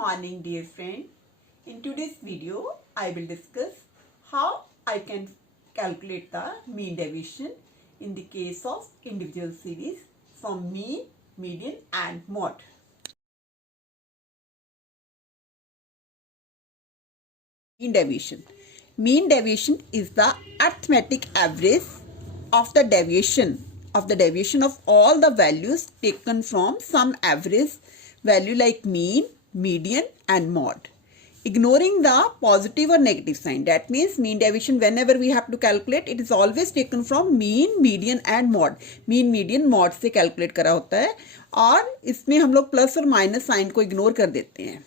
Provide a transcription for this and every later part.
morning, dear friend. In today's video, I will discuss how I can calculate the mean deviation in the case of individual series from mean, median and mode. Mean deviation. Mean deviation is the arithmetic average of the deviation of all the values taken from some average value like mean, median and mode. Ignoring the positive or negative sign. That means mean deviation whenever we have to calculate, it is always taken from mean, median and mode. Mean, median, mode से calculate करा होता है और इसमें हम लोग plus और minus sign को इग्नोर कर देते हैं.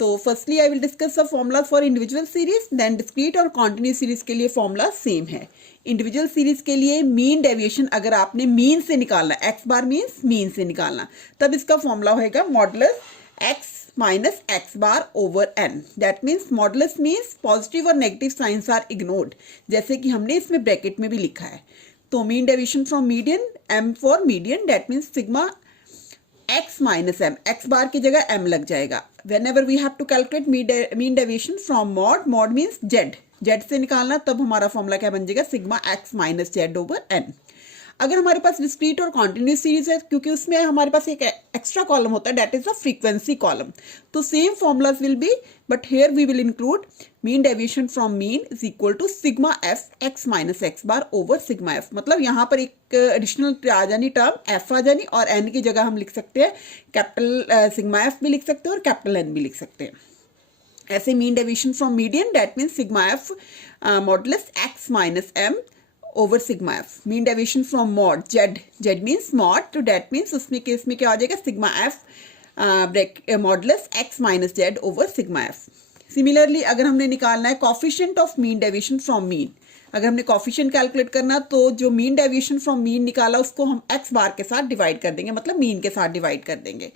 तो firstly I will discuss the formula for individual series, then discrete और कॉन्टिन्यूस सीरीज के लिए फॉर्मूला सेम है. इंडिविजुअल सीरीज के लिए मीन डेविएशन अगर आपने मीन से निकालना, एक्स बार मीन्स मीन से निकालना, तब इसका फॉर्मूला होएगा modulus x minus x bar over n. That means modulus means positive और नेगेटिव साइंस आर इग्नोर्ड, जैसे कि हमने इसमें ब्रैकेट में भी लिखा है. तो mean deviation from median, m for median, that means sigma x minus m, x bar की जगह m लग जाएगा. Whenever we have to calculate mean deviation from mode, mode means z से निकालना, तब हमारा फॉर्मूला क्या बन जाएगा, sigma x minus z over n. अगर हमारे पास डिस्क्रीट और कॉन्टिन्यूस सीरीज है, क्योंकि उसमें हमारे पास एक एक्स्ट्रा कॉलम होता है, that is the frequency column, तो same formulas will be, but here we will include mean deviation from mean is equal to sigma f x minus x bar over sigma f. मतलब यहाँ पर एक additional आ जानी term F आ जानी, और N की जगह हम लिख सकते हैं कैपिटल सिग्मा एफ भी लिख सकते हैं और कैपिटल एन भी लिख सकते हैं. ऐसे mean deviation from median, that means sigma f modulus x minus m over sigma f. Mean deviation from mod, z means mod, तो that means उसमें केस में क्या हो जाएगा, sigma f modulus x minus z over sigma f. Similarly अगर हमने निकालना है coefficient of mean deviation from mean, अगर हमने coefficient कैलकुलेट करना, तो जो mean deviation from mean निकाला उसको हम x बार के साथ डिवाइड कर देंगे, मतलब mean के साथ डिवाइड कर देंगे.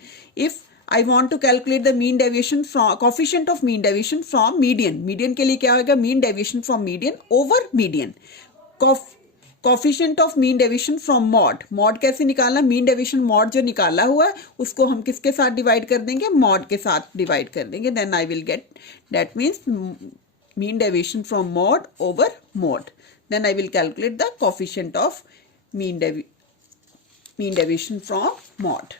If I want to calculate the mean deviation from coefficient of mean deviation from median, median के लिए क्या होगा, mean deviation from median over median. Coefficient of mean deviation from mode, mod कैसे निकालना, मीन डेविएशन मॉड जो निकाला हुआ है उसको हम किसके साथ डिवाइड कर देंगे, मॉड के साथ डिवाइड कर देंगे. Then I will get, that means mean deviation from mode over mode. Then I will calculate the coefficient of mean deviation from mode.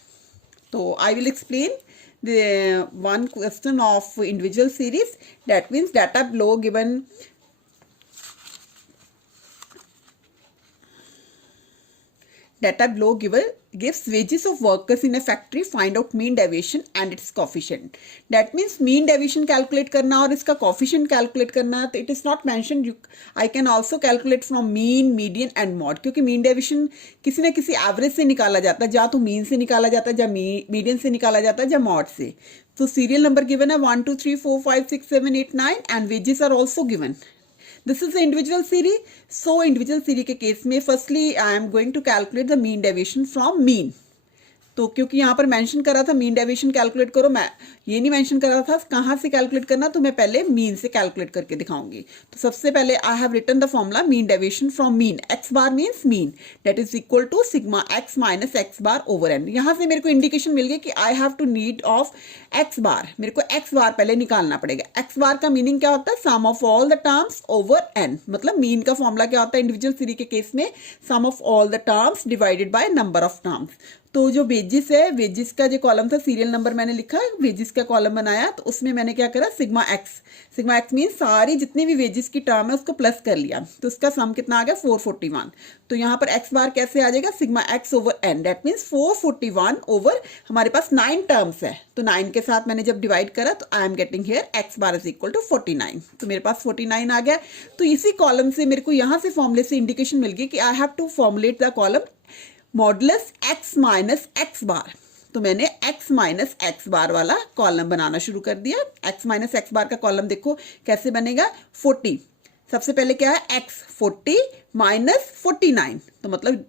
तो I will explain the one question of individual series, that means data below given gives wages of workers in a factory, find out mean deviation and its coefficient. That means mean deviation calculate करना और इसका coefficient calculate करना, तो it is not mentioned. I can also calculate from mean, median and mode, क्योंकि mean deviation किसी न किसी average से निकाला जाता है, या तो mean से निकाला जाता है, या median से निकाला जाता है, या mode से. तो serial number given है 1 2 3 4 5 6 7 8 9 and wages are also given. This is the individual series. So individual series के केस में firstly I am going to calculate the mean deviation from mean. तो क्योंकि यहाँ पर मेंशन करा था मीन डेविएशन कैलकुलेट करो, मैं ये नहीं मेंशन करा था कहाँ से कैलकुलेट करना, तो मैं पहले मीन से कैलकुलेट करके दिखाऊंगी. तो सबसे पहले I have written the formula mean deviation from mean, x bar means mean, that is equal to sigma x minus x bar over n. यहाँ से मेरे को इंडिकेशन मिल गई कि I have to need of x bar, मेरे को x बार पहले निकालना पड़ेगा. एक्स बार का मीनिंग क्या होता है, sum of all the terms over n. मतलब मीन का फॉर्मूला क्या होता है इंडिविजुअल सीरीज के केस में, sum of all the terms divided by number of terms. तो जो वेजिस है, वेजिस का जो कॉलम था, सीरियल नंबर मैंने लिखा, वेजिस का कॉलम बनाया, तो उसमें मैंने क्या करा, सिग्मा एक्स मीन सारी जितनी भी वेजिस की टर्म है उसको प्लस कर लिया, तो उसका सम कितना आ गया 441. तो यहाँ पर एक्स बार कैसे आ जाएगा, sigma x over n, that means 441 over, हमारे पास 9 टर्म्स है, तो 9 के साथ मैंने जब डिवाइड करा तो I am getting here x bar is equal to 49. तो मेरे पास 49 आ गया. तो इसी कॉलम से मेरे को यहाँ से फॉर्मूले से इंडिकेशन मिल गई कि I have to formulate the column modulus x minus x bar. तो मैंने एक्स माइनस एक्स बार वाला कॉलम बनाना शुरू कर दिया. एक्स माइनस एक्स बार का कॉलम देखो कैसे बनेगा, 40, सबसे पहले क्या है एक्स, 40 माइनस 49, तो मतलब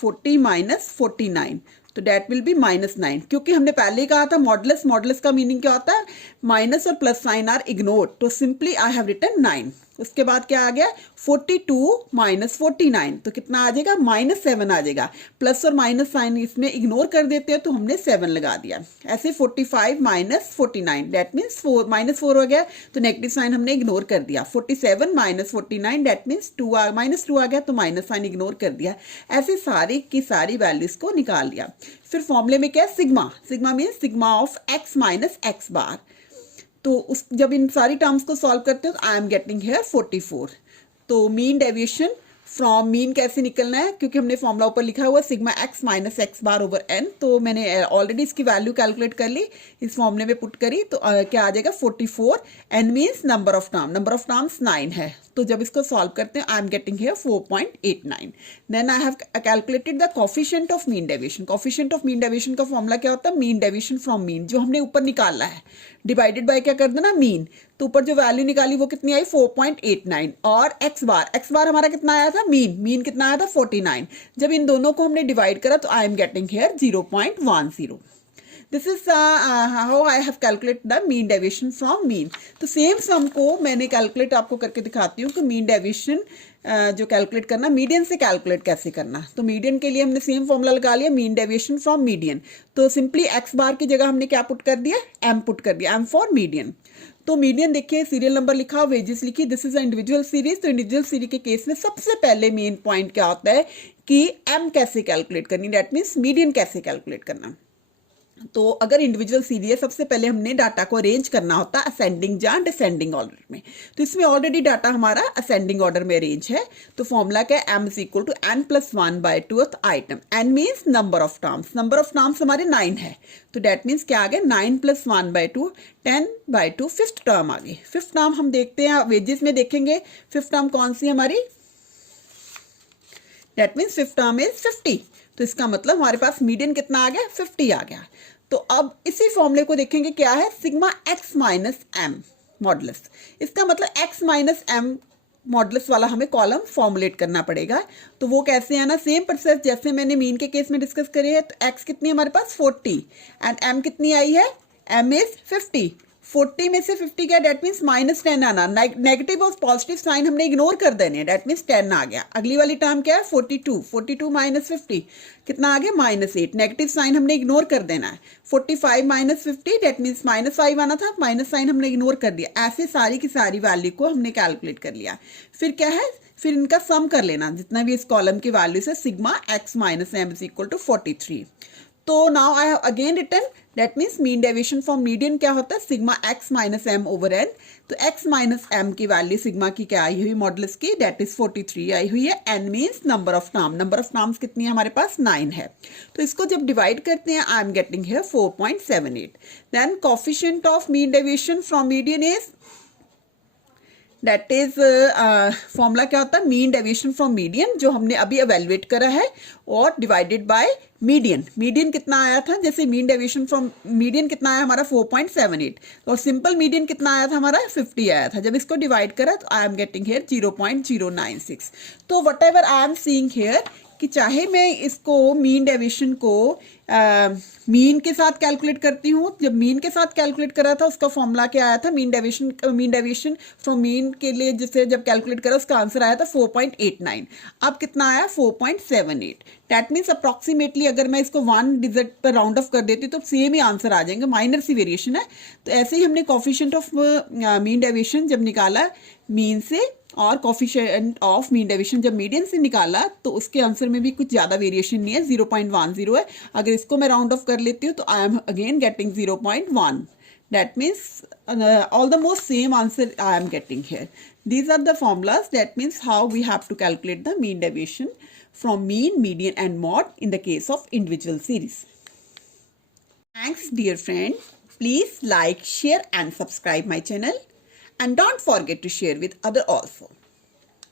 40 माइनस 49, तो डेट विल बी -9. क्योंकि हमने पहले ही कहा था मॉडुलस का मीनिंग क्या होता है, माइनस और प्लस साइन आर इग्नोर्ड, तो सिंपली आई हैव रिटन 9. उसके बाद क्या आ गया 42 माइनस 49, तो कितना आ जाएगा -7 आ जाएगा। प्लस और माइनस साइन इसमें इग्नोर कर देते हैं तो हमने 7 लगा दिया। ऐसे 45 माइनस 49 दैट मीन्स -4 हो गया, तो नेगेटिव साइन हमने इग्नोर कर दिया। 47 माइनस 49 दैट मीन्स -2 आ गया, तो माइनस साइन इग्नोर कर दिया। ऐसे सारी की सारी वैल्यूज को निकाल लिया। फिर फॉर्मूले में क्या है sigma, sigma means sigma of x minus x बार। तो उस जब इन सारी टर्म्स को सॉल्व करते हो तो आई एम गेटिंग हियर 44। तो मीन डेविएशन फ्रॉम मीन कैसे निकलना है, क्योंकि हमने फॉर्मूला ऊपर लिखा हुआ सिग्मा x माइनस x बार ओवर n, तो मैंने ऑलरेडी इसकी वैल्यू कैलकुलेट कर ली, इस फॉर्मूले में पुट करी, तो क्या आ जाएगा 44। n means number of terms 9 है, तो जब इसको सॉल्व करते हैं I am getting here 4.89। Then I have calculated the coefficient of mean deviation. Coefficient of mean deviation का फॉर्मूला क्या होता है, मीन डेविएशन फ्रॉम मीन, जो हमने ऊपर निकाला है डिवाइडेड बाय क्या कर देना मीन, तो ऊपर जो वैल्यू निकाली वो कितनी आई 4.89, और x बार हमारा कितना आया था मीन कितना आया था 49। जब इन दोनों को हमने डिवाइड करा तो I am getting here 0.10। This is how I have calculate the mean deviation from mean. तो सेम सम को मैंने कैलकुलेट आपको करके दिखाती हूँ कि मीन डेविएशन जो कैलकुलेट करना मीडियन से कैलकुलेट कैसे करना। तो मीडियन के लिए हमने सेम फॉर्मूला लगा लिया, मीन डेविएशन फ्रॉम मीडियन। तो सिंपली x बार की जगह हमने क्या पुट कर दिया, m पुट कर दिया, m फॉर मीडियन। तो मीडियन देखिए, सीरियल नंबर लिखा, वेजेस लिखी, दिस इज इंडिविजुअल सीरीज। तो इंडिविजुअल सीरीज के केस में सबसे पहले मेन पॉइंट क्या होता है कि m कैसे कैलकुलेट करनी, दैट मीन्स मीडियन कैसे कैलकुलेट करना। तो अगर इंडिविजुअल सीरीज है, सबसे पहले हमने डाटा को अरेंज करना होता है असेंडिंग या डिसेंडिंग ऑर्डर में। तो इसमें ऑलरेडी डाटा हमारा असेंडिंग ऑर्डर में अरेंज है। तो फॉर्मूला क्या है, m is equal to n plus 1/2th item. n means number of terms हमारे 9 है, तो डेट मीन्स क्या आ गया 9 प्लस 1/2 10/2 फिफ्थ टर्म आ गई। फिफ्थ टर्म हम देखते हैं वेजेस में, देखेंगे फिफ्थ टर्म कौन सी हमारी, that means fifth term is 50। तो इसका मतलब हमारे पास मीडियन कितना आ गया 50 आ गया। तो अब इसी फॉर्मूले को देखेंगे क्या है, sigma x minus m modulus. इसका मतलब x माइनस m मॉडुलस वाला हमें कॉलम फॉर्मुलेट करना पड़ेगा। तो वो कैसे है ना, सेम प्रोसेस जैसे मैंने मीन के केस में डिस्कस करी है। तो x कितनी है हमारे पास 40 एंड m कितनी आई है, m इज 50। 40 में से 50 क्या, डेट मीन्स -10 आना। नेगेटिव और पॉजिटिव साइन हमने इग्नोर कर देने, डेट मीन्स 10 आ गया। अगली वाली टर्म क्या है 42 माइनस 50 कितना आ गया -8, नेगेटिव साइन हमने इग्नोर कर देना है। 45 माइनस 50 डेट मीन्स -5 आना था, माइनस साइन हमने इग्नोर कर दिया। ऐसे सारी की सारी वैल्यू को हमने कैलकुलेट कर लिया। फिर क्या है, फिर इनका सम कर लेना, जितना भी इस कॉलम की वैल्यू है, sigma x minus m is equal to 43। तो now I have again written, that means mean deviation from median क्या होता है, sigma x minus m over n। तो x माइनस m की वैल्यू सिग्मा की क्या आई हुई मॉडुलस की, दैट इज 43 आई हुई है। n means number of terms कितनी है हमारे पास 9 है। तो इसको जब डिवाइड करते हैं I am getting here 4.78। Then coefficient of mean deviation from median is, that is formula क्या होता है, मीन डेविएशन फ्रॉम मीडियन जो हमने अभी एवेल्युएट करा है, और डिवाइडेड बाय मीडियन। मीडियन कितना आया था, जैसे मीन डेविएशन फ्रॉम मीडियन कितना आया हमारा 4.78, और सिंपल मीडियन कितना आया था हमारा 50 आया था। जब इसको डिवाइड करा तो आई एम गेटिंग हियर 0.096। तो what ever I am seeing here कि चाहे मैं इसको मीन डेविएशन को मीन के साथ कैलकुलेट करती हूँ, जब मीन के साथ कैलकुलेट करा था उसका फॉर्मूला क्या आया था, मीन डेविएशन फ्रॉम मीन के लिए जिसे जब कैलकुलेट करा उसका आंसर आया था 4.89। अब कितना आया 4.78। दैट मीन्स अप्रॉक्सीमेटली अगर मैं इसको 1 डिजिट पर राउंड ऑफ कर देती तो सेम ही आंसर आ जाएंगे, माइनर सी वेरिएशन है। तो ऐसे ही हमने कोफिशिएंट ऑफ मीन डेविएशन जब निकाला मीन से, और कोफिशिएंट ऑफ मीन डेविएशन जब मीडियन से निकाला, तो उसके आंसर में भी कुछ ज़्यादा वेरिएशन नहीं है, 0.10 है। अगर इसको मैं राउंड ऑफ कर लेती हूँ तो I M again getting 0.1। That means almost same answer I am getting here. These are the formulas. That means how we have to calculate the mean deviation from mean, median and mode in the case of individual series. Thanks dear friend. Please like, share and subscribe my channel. And don't forget to share with other also.